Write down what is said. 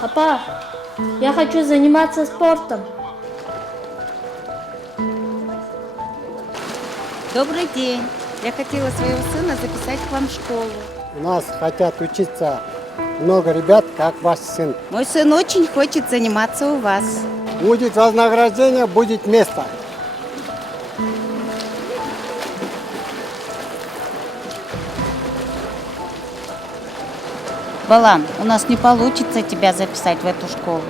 Папа, я хочу заниматься спортом. Добрый день. Я хотела своего сына записать к вам в школу. У нас хотят учиться много ребят, как ваш сын. Мой сын очень хочет заниматься у вас. Будет вознаграждение, будет место. Балан, у нас не получится тебя записать в эту школу.